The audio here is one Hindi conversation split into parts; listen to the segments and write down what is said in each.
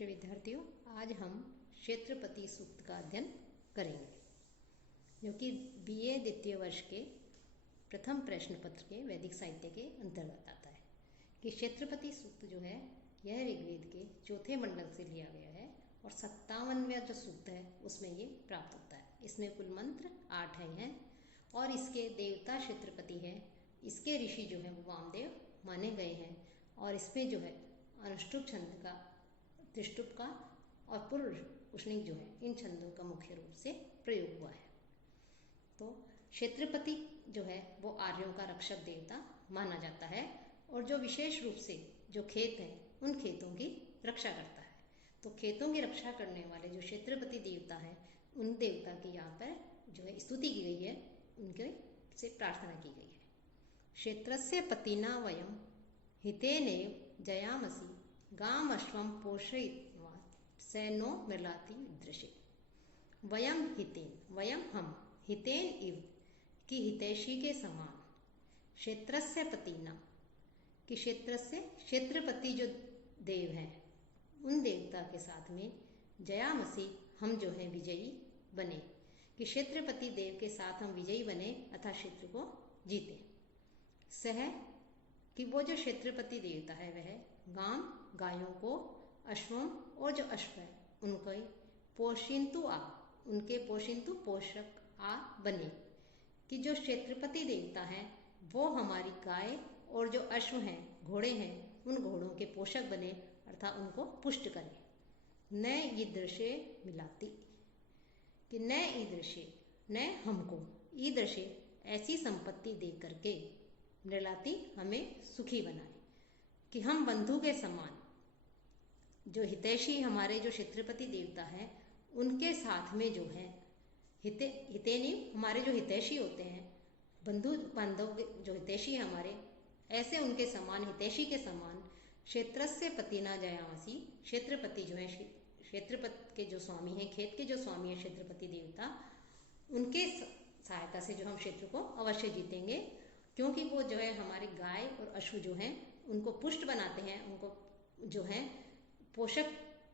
प्रिय विद्यार्थियों, आज हम क्षेत्रपति सूक्त का अध्ययन करेंगे, जो कि बीए द्वितीय वर्ष के प्रथम प्रश्न पत्र के वैदिक साहित्य के अंतर्गत आता है। कि क्षेत्रपति सूक्त जो है यह ऋग्वेद के चौथे मंडल से लिया गया है और 57वां जो सूक्त है उसमें ये प्राप्त होता है। इसमें कुल मंत्र 8 हैं और इसके देवता क्षेत्रपति है। इसके ऋषि जो है वो वामदेव माने गए हैं और इसमें जो है अनुष्टुप छंद का, त्रिष्टुप का और पूर्व उष्णिक जो है इन छंदों का मुख्य रूप से प्रयोग हुआ है। तो क्षेत्रपति जो है वो आर्यों का रक्षक देवता माना जाता है और जो विशेष रूप से जो खेत हैं उन खेतों की रक्षा करता है। तो खेतों की रक्षा करने वाले जो क्षेत्रपति देवता है उन देवता की यहाँ पर जो है स्तुति की गई है, उनके से प्रार्थना की गई है। क्षेत्रस्य पतिना वयम हितेनेव जयामसि गाम अश्वम पोषयित्वा सैनो मृलाति दृशे। वयम हितेन, वयम हम, हितेन इव कि हितैषी के समान, क्षेत्रस्य पतिना कि क्षेत्रस्य क्षेत्रपति जो देव हैं उन देवता के साथ में जयामसी हम जो है विजयी बने, कि क्षेत्रपति देव के साथ हम विजयी बने अर्थात क्षेत्र को जीते। सह कि वो जो क्षेत्रपति देवता है वह गाम गायों को, अश्वम और जो अश्व है उनको पोषिंतु आ, उनके पोषिंतु पोषक आ बने, कि जो क्षेत्रपति देवता है वो हमारी गाय और जो अश्व हैं, घोड़े हैं, उन घोड़ों के पोषक बने अर्थात उनको पुष्ट करें। न ईदृशे मिलाती कि न ईदृशे, न हमको, ईदृशे ऐसी संपत्ति दे करके, मृलाती हमें सुखी बनाए, कि हम बंधु के समान जो हितैषी हमारे जो क्षेत्रपति देवता है उनके साथ में जो है हितेनी हमारे जो हितैषी होते हैं, बंधु बांधव जो हितैषी है हमारे, ऐसे उनके समान, हितैषी के समान क्षेत्रस्य पतिना जयामसी, क्षेत्रपति जो है क्षेत्रपति के जो स्वामी हैं, खेत के जो स्वामी है क्षेत्रपति देवता, उनके सहायता से जो हम क्षेत्र को अवश्य जीतेंगे, क्योंकि वो जो है हमारी गाय और अश्व जो हैं उनको पुष्ट बनाते हैं, उनको जो है पोषक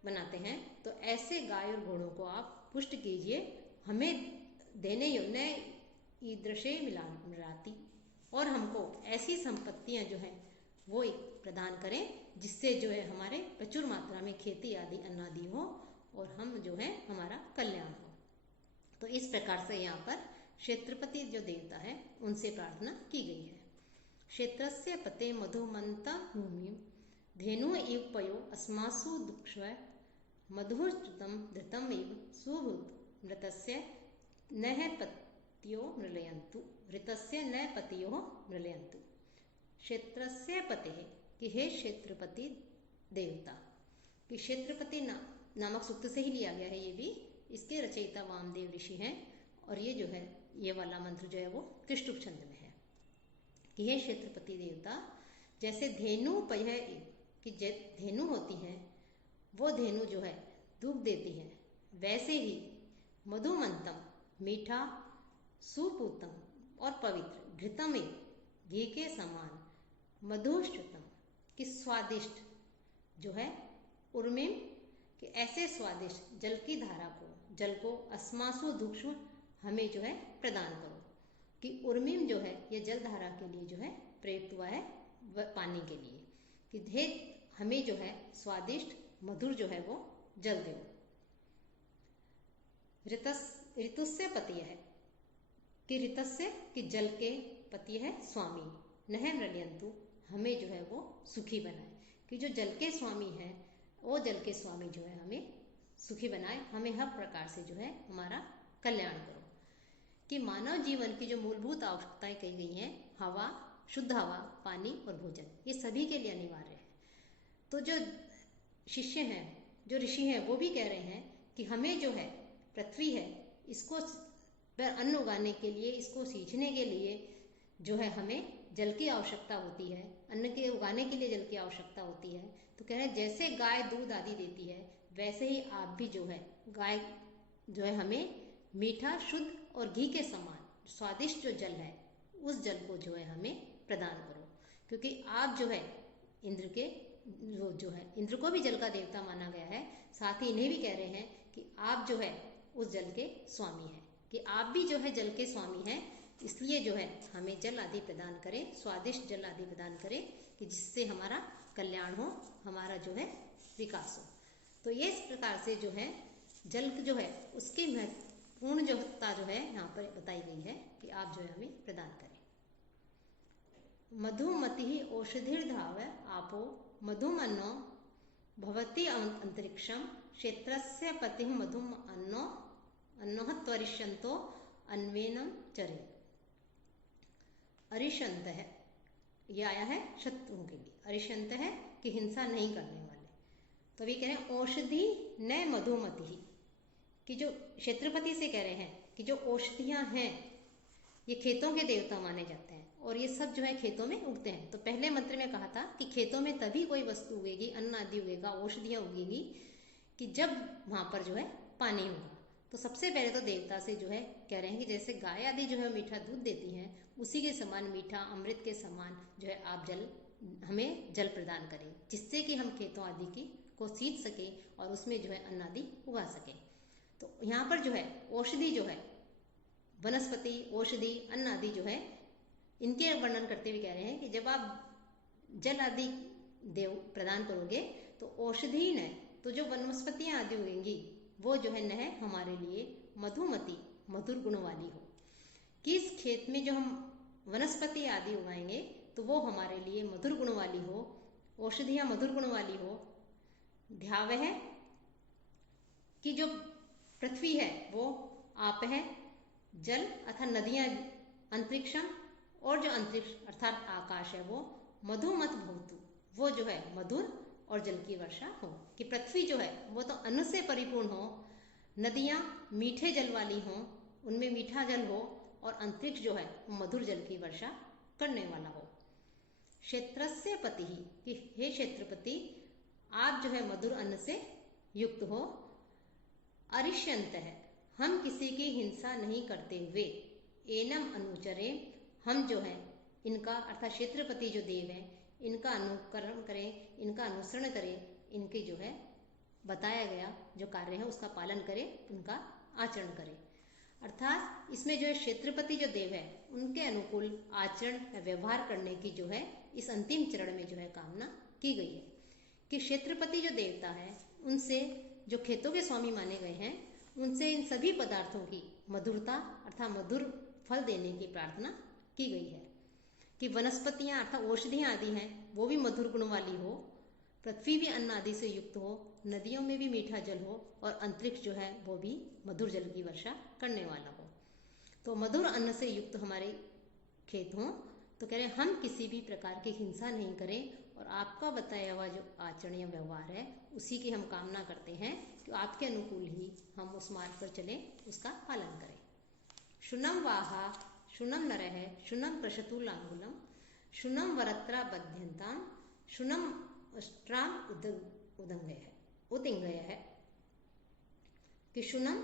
बनाते हैं। तो ऐसे गाय और घोड़ों को आप पुष्ट कीजिए, हमें देने योग्य ईदृशे मिलाती, और हमको ऐसी संपत्तियां जो हैं वो एक प्रदान करें जिससे जो है हमारे प्रचुर मात्रा में खेती आदि अन्नादि हो और हम जो है हमारा कल्याण हो। तो इस प्रकार से यहाँ पर क्षेत्रपति जो देवता है उनसे प्रार्थना की गई है। क्षेत्रस्य पते मधुमंता भूमि धेनु इव पयो अस्मासु दुक्ष मधुश्रुतम धृतम इव सुभूत मृतस्य न पत्यो मृलयन्तु, ऋतस्य न पतियो मृलयन्तु। क्षेत्रस्य पते कि हे क्षेत्रपति देवता, कि क्षेत्रपति नामक सूक्त से ही लिया गया है ये भी। इसके रचयिता वामदेव ऋषि हैं और ये जो है ये वाला मंत्र जो है वो त्रिष्टुप छंद में है। कि हे क्षेत्रपति देवता, जैसे धेनु पय कि धेनु होती हैं वो धेनु जो है दूध देती हैं, वैसे ही मधुमंतम मीठा, सुपूतम और पवित्र, घृतम घी के समान, मधुश्रुतम कि स्वादिष्ट जो है, उर्मिम कि ऐसे स्वादिष्ट जल की धारा को, जल को, अस्मासु दुक्ष्म हमें जो है प्रदान करो, कि उर्मिम जो है ये जल धारा के लिए जो है प्रयुक्त हुआ है पानी के लिए, कि हे हमें जो है स्वादिष्ट मधुर जो है वो जल दो। ऋतुस्य पति है कि ऋतस्य कि जल के पति है स्वामी, नह मृलयन्तु हमें जो है वो सुखी बनाए, कि जो जल के स्वामी है वो जल के स्वामी जो है हमें सुखी बनाए, हमें हर प्रकार से जो है हमारा कल्याण करो। कि मानव जीवन की जो मूलभूत आवश्यकताएं कही गई हैं, हवा, शुद्ध हवा, पानी और भोजन, ये सभी के लिए अनिवार्य है। तो जो शिष्य हैं, जो ऋषि हैं, वो भी कह रहे हैं कि हमें जो है पृथ्वी है इसको पर अन्न उगाने के लिए, इसको सींचने के लिए जो है हमें जल की आवश्यकता होती है, अन्न के उगाने के लिए जल की आवश्यकता होती है। तो कह रहे हैं जैसे गाय दूध आदि देती है वैसे ही आप भी जो है गाय जो है हमें मीठा, शुद्ध और घी के समान स्वादिष्ट जो जल है उस जल को जो है हमें प्रदान करो, क्योंकि आप जो है इंद्र के वो जो है इंद्र को भी जल का देवता माना गया है, साथ ही इन्हें भी कह रहे हैं कि आप जो है उस जल के स्वामी हैं, कि आप भी जो है जल के स्वामी हैं, इसलिए जो है हमें जल आदि प्रदान करें, स्वादिष्ट जल आदि प्रदान करें कि जिससे हमारा कल्याण हो, हमारा जो है विकास हो। तो ये इस प्रकार से जो है जल जो है उसकी महत्वपूर्ण जोता जो है यहाँ पर बताई गई है कि आप जो है हमें प्रदान करें। मधुमति औषधिर्धाव आपो मधुमन्नो भवति अंतरिक्षम क्षेत्रस्य पतिः मधुम अन्नोह त्वरिष्यन्तो अन्वेनम चरे। अरिष्यंत है, ये आया है शत्रुओं के लिए, अरिष्यंत है कि हिंसा नहीं करने वाले। तो अभी कह रहे हैं औषधि न मधुमति, कि जो क्षेत्रपति से कह रहे हैं कि जो औषधियां हैं ये खेतों के देवता माने जाते हैं और ये सब जो है खेतों में उगते हैं। तो पहले मंत्र में कहा था कि खेतों में तभी कोई वस्तु उगेगी, अन्न आदि उगेगा, औषधियां उगेगी कि जब वहां पर जो है पानी होगा। तो सबसे पहले तो देवता से जो है कह रहे हैं कि जैसे गाय आदि जो है मीठा दूध देती हैं, उसी के समान मीठा अमृत के समान जो है आप हमें जल प्रदान करें, जिससे कि हम खेतों आदि की को सींच सके और उसमें जो है अन्न आदि उगा सके। तो यहाँ पर जो है औषधि जो है वनस्पति, औषधि, अन्न आदि जो है इनके वर्णन करते हुए कह रहे हैं कि जब आप जल आदि देव प्रदान करोगे तो औषधि न, तो जो वनस्पतियां आदि उगेंगी वो जो है न हमारे लिए मधुमती, मधुर गुण वाली हो, कि इस खेत में जो हम वनस्पति आदि उगाएंगे तो वो हमारे लिए मधुर गुण वाली हो, औषधियां मधुर गुण वाली हो। ध्याव है कि जो पृथ्वी है वो आप है, जल अर्थात नदियां अंतरिक्षम, और जो अंतरिक्ष अर्थात आकाश है वो मधुमत भूतु, वो जो है मधुर और जल की वर्षा हो, कि पृथ्वी जो है वो तो अन्न से परिपूर्ण हो, नदियां मीठे जल वाली हों, उनमें मीठा जल हो, और अंतरिक्ष जो है वो मधुर जल की वर्षा करने वाला हो। क्षेत्रस्य पति ही, कि हे क्षेत्रपति आप जो है मधुर अन्न से युक्त हो। अरिष्यंत है, हम किसी की हिंसा नहीं करते हुए, एनम अनुचरे, हम जो है इनका अर्थात क्षेत्रपति जो देव है इनका अनुकरण करें, इनका अनुसरण करें, इनके जो है बताया गया जो कार्य है उसका पालन करें, उनका आचरण करें। अर्थात इसमें जो है क्षेत्रपति जो देव है उनके अनुकूल आचरण या व्यवहार करने की जो है इस अंतिम चरण में जो है कामना की गई है, कि क्षेत्रपति जो देवता है उनसे जो खेतों के स्वामी माने गए हैं उनसे इन सभी पदार्थों की मधुरता अर्थात मधुर फल देने की प्रार्थना की गई है, कि वनस्पतियां अर्थात औषधियां आदि हैं वो भी मधुर गुण वाली हो, पृथ्वी भी अन्न आदि से युक्त हो, नदियों में भी मीठा जल हो, और अंतरिक्ष जो है वो भी मधुर जल की वर्षा करने वाला हो। तो मधुर अन्न से युक्त हमारे खेत हों। तो कह रहे हैं हम किसी भी प्रकार की हिंसा नहीं करें, और आपका बताया हुआ जो आचरण या व्यवहार है उसी की हम कामना करते हैं कि आपके अनुकूल ही हम उस मार्ग पर चलें, उसका पालन करें। शुनम वाहा शुनम नरह शुनम प्रशतु लांगुलम शुनम वरत्रा बध्यंताम शुनम अष्ट्राम उदिंगय है, कि शुनम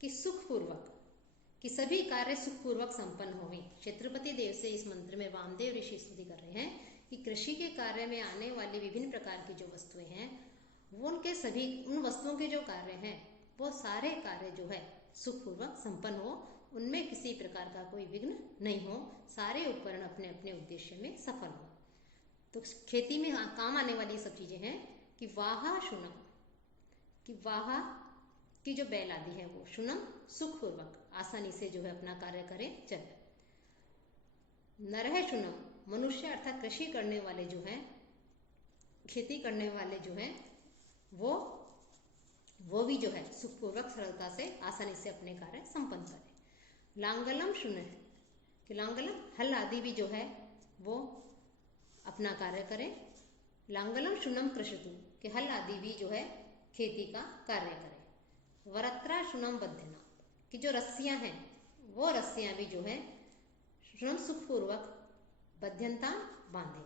कि सुखपूर्वक, कि सभी कार्य सुखपूर्वक संपन्न हों। क्षेत्रपति देव से इस मंत्र में वामदेव ऋषि स्तुति कर रहे हैं कि कृषि के कार्य में आने वाली विभिन्न प्रकार की जो वस्तुएं हैं वो उनके सभी उन वस्तुओं के जो कार्य हैं वो सारे कार्य जो है सुखपूर्वक संपन्न हो, उनमें किसी प्रकार का कोई विघ्न नहीं हो, सारे उपकरण अपने अपने उद्देश्य में सफल हो। तो खेती में काम आने वाली सब चीजें हैं कि वाहा शुनम, कि वाहा की जो बैल आदि है वो शुनम सुखपूर्वक आसानी से जो है अपना कार्य करें चले। नरह शुनम मनुष्य अर्थात कृषि करने वाले जो हैं, खेती करने वाले जो हैं वो भी जो है सुखपूर्वक सरलता से आसानी से अपने कार्य संपन्न करें। लांगलम शुन है कि लांगलम हल आदि भी जो है वो अपना कार्य करें। लांगलम शुनम कृषतु कि हल आदि भी जो है खेती का कार्य करें। वरत्रा शुनम बध्यना कि जो रस्सियां हैं वो रस्सियां भी जो है शुनम सुखपूर्वक बध्यंता बांधे।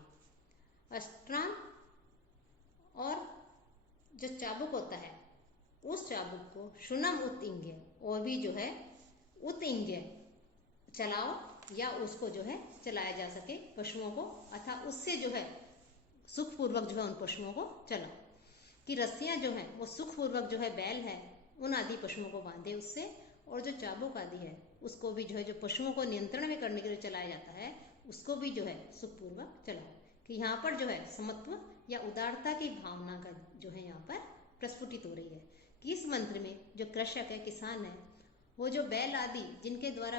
अष्ट्राम और जो चाबुक होता है उस चाबुक को शुनम उत्इंग्य, और भी जो है उत्इंग्य चलाओ या उसको जो है चलाया जा सके पशुओं को, अर्थात उससे जो है सुखपूर्वक जो है उन पशुओं को चलाओ। कि रस्सियां जो हैं वो सुखपूर्वक जो है बैल है उन आदि पशुओं को बांधे उससे, और जो चाबुक आदि है उसको भी जो है जो पशुओं को नियंत्रण में करने के लिए चलाया जाता है उसको भी जो है सुखपूर्वक चलाओ। कि यहाँ पर जो है समत्व या उदारता की भावना का जो है यहाँ पर प्रस्फुटित हो रही है। कि इस मंत्र में जो कृषक है, किसान है, वो जो बैल आदि जिनके द्वारा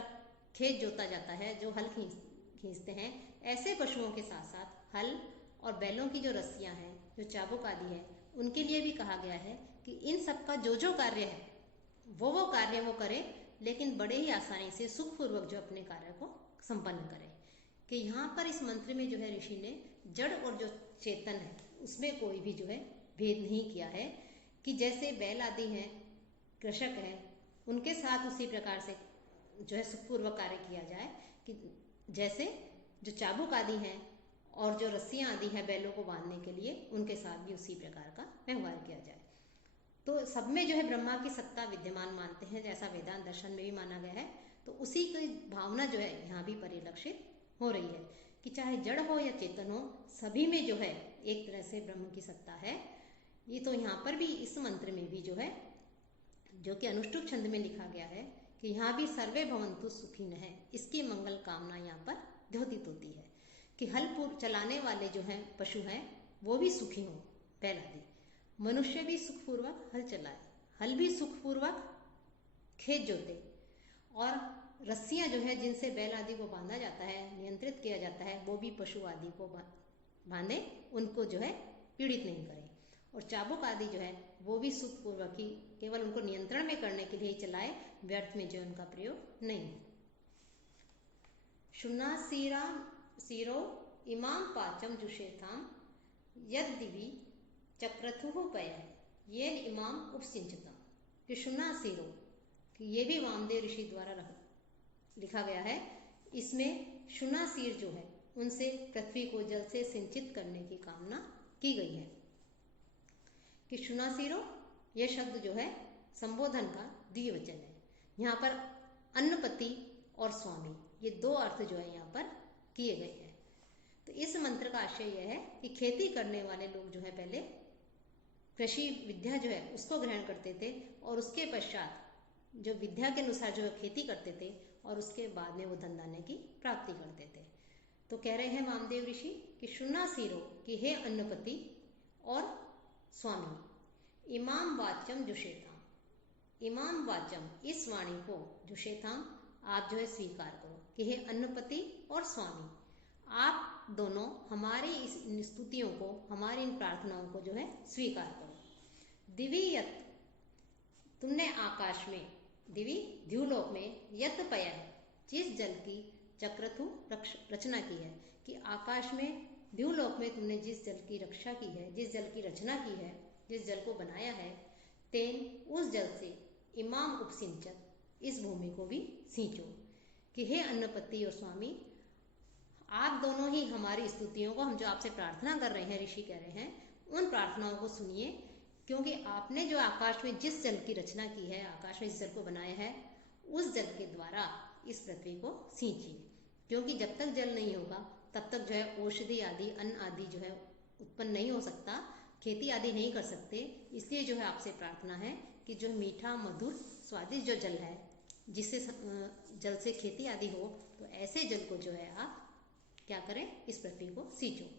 खेत जोता जाता है, जो हल खींचते हैं, ऐसे पशुओं के साथ साथ हल और बैलों की जो रस्सियां हैं, जो चाबुक आदि है, उनके लिए भी कहा गया है कि इन सब का जो जो कार्य है वो कार्य वो करें, लेकिन बड़े ही आसानी से सुखपूर्वक जो अपने कार्य को संपन्न करें। कि यहाँ पर इस मंत्र में जो है ऋषि ने जड़ और जो चेतन है उसमें कोई भी जो है भेद नहीं किया है। कि जैसे बैल आदि हैं, कृषक हैं, उनके साथ उसी प्रकार से जो है सुखपूर्वक कार्य किया जाए। कि जैसे जो चाबुक आदि हैं और जो रस्सियां आदि हैं बैलों को बांधने के लिए, उनके साथ भी उसी प्रकार का व्यवहार किया जाए। तो सब में जो है ब्रह्मा की सत्ता विद्यमान मानते हैं, जैसा वेदांत दर्शन में भी माना गया है। तो उसी की भावना जो है यहाँ भी परिलक्षित हो रही है कि चाहे जड़ हो या चेतन हो, सभी में जो है एक तरह से ब्रह्म की सत्ता है। ये तो यहाँ पर भी इस मंत्र में भी जो है, जो कि अनुष्टुप छंद में लिखा गया है कि यहाँ भी सर्वे भवन्तु सुखिनः है, इसकी मंगल कामना यहाँ पर द्योतित होती है। कि हल चलाने वाले जो हैं पशु हैं वो भी सुखी हों, बैल आदि। मनुष्य भी सुखपूर्वक हल चलाए, हल भी सुखपूर्वक खेत जोते, और रस्सियां जो है जिनसे बैल आदि को बांधा जाता है, नियंत्रित किया जाता है, वो भी पशु आदि को बांधे, उनको जो है पीड़ित नहीं करें। और चाबुक आदि जो है वो भी सुखपूर्वक ही केवल उनको नियंत्रण में करने के लिए चलाए, व्यर्थ में जो उनका प्रयोग नहीं। शुना सीरो इमाम पाचम जुषेथाम यद दिवी चक्रथुः पय ये इमाम उपसिंचतम। कि शुना सीरो, कि ये भी वामदेव ऋषि द्वारा लिखा गया है। इसमें शुना सीर जो है उनसे पृथ्वी को जल से सिंचित करने की कामना की गई है। कि शुना सीरो यह शब्द जो है संबोधन का द्विवचन है। यहाँ पर अन्नपति और स्वामी ये दो अर्थ जो है यहाँ पर किए गए हैं। तो इस मंत्र का आशय यह है कि खेती करने वाले लोग जो है पहले कृषि विद्या जो है उसको ग्रहण करते थे, और उसके पश्चात जो विद्या के अनुसार जो है खेती करते थे, और उसके बाद में वो धन धान्य की प्राप्ति करते थे। तो कह रहे हैं वामदेव ऋषि कि शुना सीरो, कि हे अन्नपति और स्वामी, इमाम वाच्यम जुषेताम, इमाम वाच्यम इस वाणी को, जुषेताम आप जो है स्वीकार करो। कि हे अन्नपति और स्वामी, आप दोनों हमारी इन स्तुतियों को, हमारी इन प्रार्थनाओं को जो है स्वीकार करो। दिवी यत, तुमने आकाश में, दिवी द्युलोक में, यत पय है जिस जल की चक्रथु रचना की है। कि आकाश में द्युलोक में तुमने जिस जल की रक्षा की है, जिस जल की रचना की है, जिस जल को बनाया है, तेन उस जल से इमाम उपसिंचत इस भूमि को भी सींचो। कि हे अन्नपति और स्वामी, आप दोनों ही हमारी स्तुतियों को, हम जो आपसे प्रार्थना कर रहे हैं, ऋषि कह रहे हैं, उन प्रार्थनाओं को सुनिए। क्योंकि आपने जो आकाश में जिस जल की रचना की है, आकाश में जिस जल को बनाया है, उस जल के द्वारा इस पृथ्वी को सींचिए। क्योंकि जब तक जल नहीं होगा तब तक जो है औषधि आदि, अन्न आदि जो है उत्पन्न नहीं हो सकता, खेती आदि नहीं कर सकते। इसलिए जो है आपसे प्रार्थना है कि जो मीठा मधुर स्वादिष्ट जो जल है, जिससे जल से खेती आदि हो, तो ऐसे जल को जो है आप क्या करें, इस पृथ्वी को सींचो।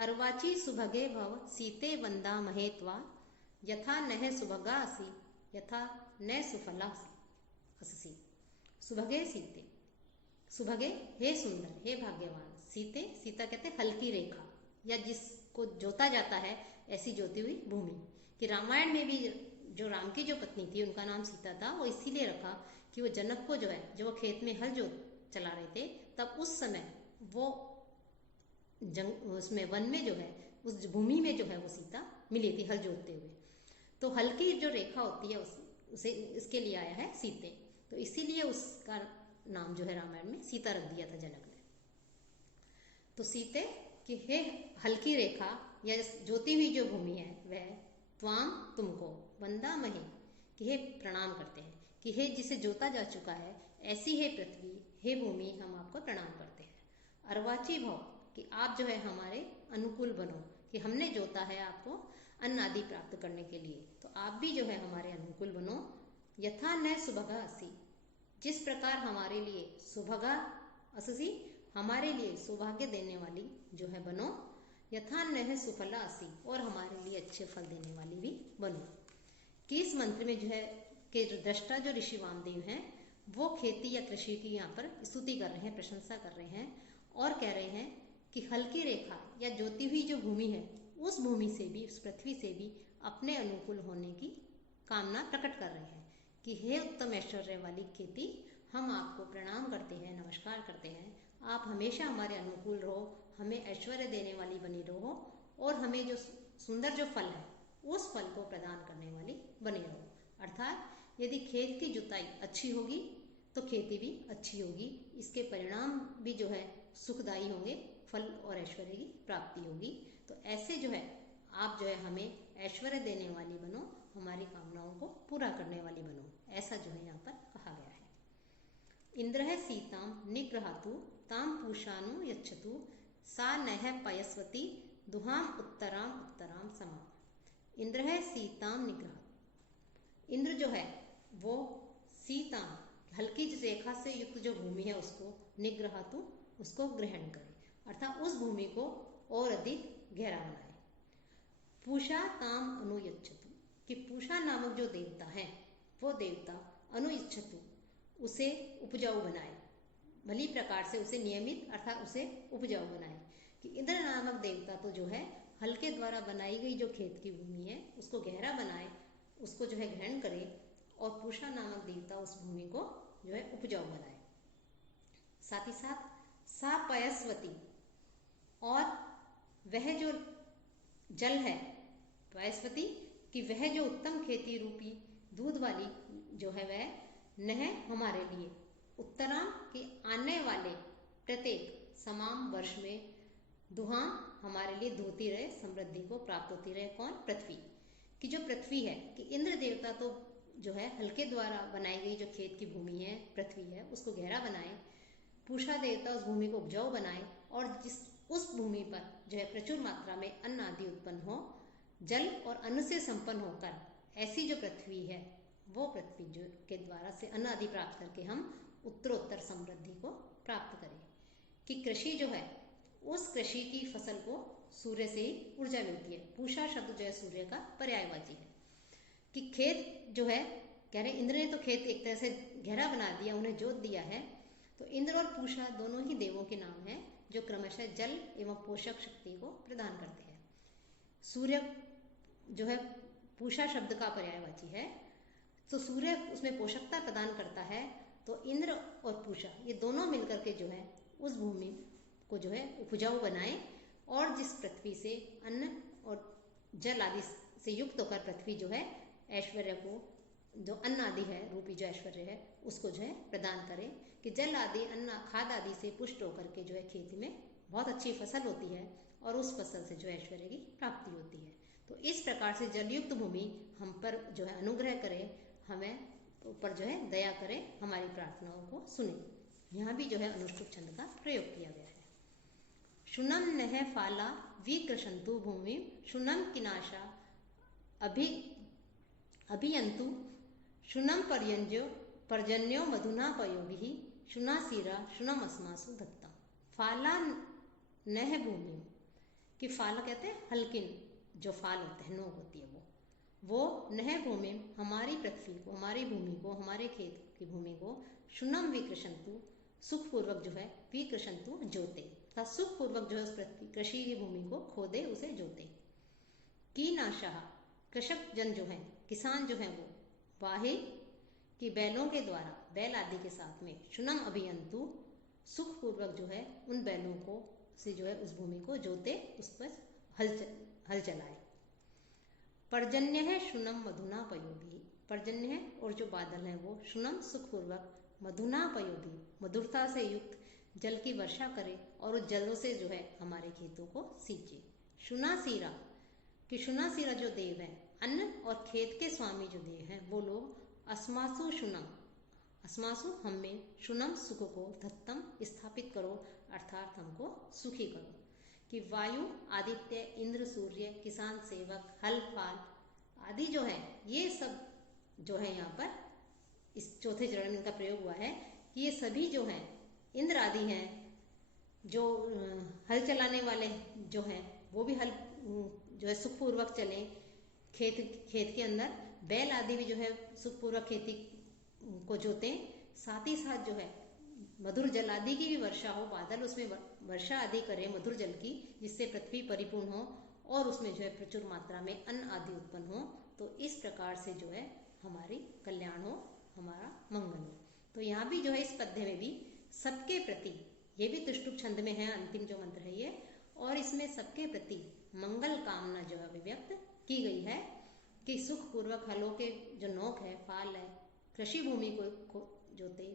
अर्वाची सुभगे भव सीते वंदा महेत्वा यथा नह सुभगासी यथा न सुफला अससी। सुभगे सीते, सुभगे हे सुंदर, हे भाग्यवान, सीते, सीता कहते हल्की रेखा या जिसको जोता जाता है, ऐसी जोती हुई भूमि। कि रामायण में भी जो राम की जो पत्नी थी उनका नाम सीता था, वो इसीलिए रखा कि वो जनक को जो है, जब वो खेत में हल जोत चला रहे थे, तब उस समय वो उसमें वन में जो है, उस भूमि में जो है वो सीता मिली थी हल जोतते हुए। तो हल्की जो रेखा होती है उसे इसके लिए आया है सीते। तो इसीलिए उसका नाम जो है रामायण में सीता रख दिया था जनक ने। तो सीते कि हे हल्की रेखा या जोती हुई जो भूमि है, वह त्वाम तुमको, वंदा महे कि हे प्रणाम करते हैं। कि हे जिसे जोता जा चुका है, ऐसी हे पृथ्वी, हे भूमि, हम आपको प्रणाम करते हैं। अर्वाची भव, कि आप जो है हमारे अनुकूल बनो, कि हमने जोता है आपको अन्न आदि प्राप्त करने के लिए, तो आप भी जो है हमारे अनुकूल बनो। यथा न सुभगा असि, जिस प्रकार हमारे लिए सुभगा असि, हमारे लिए सौभाग्य देने वाली जो है बनो। यथा न सुफला असि, और हमारे लिए अच्छे फल देने वाली भी बनो। कि इस मंत्र में जो है कि दृष्टा जो ऋषि वामदेव हैं वो खेती या कृषि की यहाँ पर स्तुति कर रहे हैं, प्रशंसा कर रहे हैं और कह रहे हैं कि हल्की रेखा या जोती हुई जो भूमि है उस भूमि से भी, उस पृथ्वी से भी अपने अनुकूल होने की कामना प्रकट कर रहे हैं कि हे उत्तम ऐश्वर्य वाली खेती, हम आपको प्रणाम करते हैं, नमस्कार करते हैं। आप हमेशा हमारे अनुकूल रहो, हमें ऐश्वर्य देने वाली बनी रहो और हमें जो सुंदर जो फल है उस फल को प्रदान करने वाली बने रहो। अर्थात यदि खेत की जुताई अच्छी होगी तो खेती भी अच्छी होगी, इसके परिणाम भी जो है सुखदायी होंगे, फल और ऐश्वर्य की प्राप्ति होगी। तो ऐसे जो है आप जो है हमें ऐश्वर्य देने वाली बनो, हमारी कामनाओं को पूरा करने वाली बनो, ऐसा जो है यहाँ पर कहा गया है। इंद्रः सीताम निग्रहातु ताम पूषानु यच्छतु सा नह पयस्वती दुहाम उत्तराम उत्तराम समा। इंद्रः सीताम निग्रह, इंद्र जो है वो सीता हल्की रेखा से युक्त जो भूमि है उसको निग्रहातु, उसको ग्रहण करे, अर्थात उस भूमि को और अधिक गहरा बनाए। पूषा ताम अनुयच्छतु, कि पूषा नामक जो देवता है वो देवता अनुयच्छतु, उसे उपजाऊ बनाए, भली प्रकार से उसे नियमित अर्थात उसे उपजाऊ बनाए। कि इंद्र नामक देवता तो जो है हल के द्वारा बनाई गई जो खेत की भूमि है उसको गहरा बनाए, उसको जो है ग्रहण करे, और पूषा नामक देवता उस भूमि को जो है उपजाऊ बनाए। साथ ही साथ सा पयस्वती, और वह जो जल है पयस्वती, कि वह जो उत्तम खेती रूपी दूध वाली जो है वह नह हमारे लिए उत्तराम के आने वाले प्रत्येक समाम वर्ष में दुहाम हमारे लिए धोती रहे, समृद्धि को प्राप्त होती रहे। कौन? पृथ्वी। कि जो पृथ्वी है, कि इंद्र देवता तो जो है हल्के द्वारा बनाई गई जो खेत की भूमि है, पृथ्वी है, उसको गहरा बनाए, पूषा देवता उस भूमि को उपजाऊ बनाए, और जिस उस भूमि पर जो है प्रचुर मात्रा में अन्न आदि उत्पन्न हो, जल और अन्न से संपन्न होकर ऐसी जो पृथ्वी है वो पृथ्वी जो के द्वारा से अन्न आदि प्राप्त करके हम उत्तरोत्तर समृद्धि को प्राप्त करें। कि कृषि जो है उस कृषि की फसल को सूर्य से ही ऊर्जा मिलती है। पूषा शब्द जो है सूर्य का पर्यायवाची है। कि खेत जो है, कह रहे इंद्र ने तो खेत एक तरह से गहरा बना दिया, उन्हें जोत दिया है। तो इंद्र और पूषा दोनों ही देवों के नाम हैं जो क्रमशः जल एवं पोषक शक्ति को प्रदान करते हैं। सूर्य जो है पूषा शब्द का पर्यायवाची है, तो सूर्य उसमें पोषकता प्रदान करता है। तो इंद्र और पूषा ये दोनों मिलकर के जो है उस भूमि को जो है उपजाऊ बनाए, और जिस पृथ्वी से अन्न और जल आदि से युक्त होकर पृथ्वी जो है ऐश्वर्य को, जो अन्न आदि है रूपी जो ऐश्वर्य है उसको जो है प्रदान करे। कि जल आदि अन्न खाद आदि से पुष्ट होकर के जो है खेती में बहुत अच्छी फसल होती है और उस फसल से जो ऐश्वर्य की प्राप्ति होती है। तो इस प्रकार से जलयुक्त भूमि हम पर जो है अनुग्रह करे, हमें ऊपर जो है दया करे, हमारी प्रार्थनाओं को सुने। यहाँ भी जो है अनुष्टुप छंद का प्रयोग किया गया है। शुनम नह फाला विकृशंतु भूमि शुनम किनाशा अभियंतु शुनम पर्जन्यो मधुना पयोभिः शुनासीरा शुनम अस्मासु दत्ता। फाला नह भूमि, कि फाला कहते हैं हल्किन जो फाल होते हैं, नोक होती है वो नह भूमि हमारी पृथ्वी को, हमारी भूमि को, हमारे खेत की भूमि को शुनम विकृशंतु सुखपूर्वक जो है विकृशंतु जोते, तथा सुखपूर्वक जो है उस पृथ्वी कृषि की भूमि को खोदे, उसे जोते। की नाशाह, कृषक जन जो है, किसान जो है वो वाहे कि बैलों के द्वारा, बैल आदि के साथ में, शुनम अभियंतु सुखपूर्वक जो है उन बैलों को से जो है उस भूमि को जोते, उस पर हल चलाए। पर्जन्य है शुनम मधुना पयोभी, पर्जन्य है और जो बादल है वो शुनम सुखपूर्वक, मधुना पयोभी मधुरता से युक्त जल की वर्षा करे और उस जलों से जो है हमारे खेतों को सींचे। शुनासीरा, कि शुनासीरा जो देव है, अन्न और खेत के स्वामी जो देव हैं वो लोग अस्मासु शुनम, अस्मासु हम में, शुनम सुख को, धत्तम स्थापित करो, अर्थात हमको सुखी करो। कि वायु, आदित्य, इंद्र, सूर्य, किसान, सेवक, हल, फाल आदि जो है, ये सब जो है यहाँ पर इस चौथे चरण में इनका प्रयोग हुआ है कि ये सभी जो हैं इंद्र आदि हैं, जो हल चलाने वाले जो हैं वो भी हल जो है सुखपूर्वक चलें, खेत के अंदर बैल आदि भी जो है सुखपूर्वक खेती को जोतें, साथ ही साथ जो है मधुर जल आदि की भी वर्षा हो, बादल उसमें वर्षा आदि करें मधुर जल की, जिससे पृथ्वी परिपूर्ण हो और उसमें जो है प्रचुर मात्रा में अन्न आदि उत्पन्न हो। तो इस प्रकार से जो है हमारी कल्याण हो, हमारा मंगल हो। तो यहाँ भी जो है इस पद्य में भी सबके प्रति, ये भी तुष्टुप छंद में है, अंतिम जो मंत्र है ये, और इसमें सबके प्रति मंगल कामना जो है अभिव्यक्त की गई है कि सुखपूर्वक हलों के जो नोक है, फाल है, कृषि भूमि को जोते,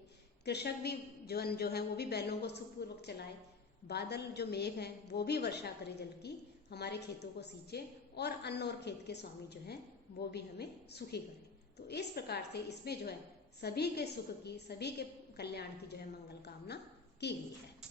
कृषक भी जो है वो भी बैलों को सुखपूर्वक चलाए, बादल जो मेघ है वो भी वर्षा करे जल की, हमारे खेतों को सींचे, और अन्न और खेत के स्वामी जो हैं वो भी हमें सुखी करें। तो इस प्रकार से इसमें जो है सभी के सुख की, सभी के कल्याण की जो है मंगल कामना की गई है।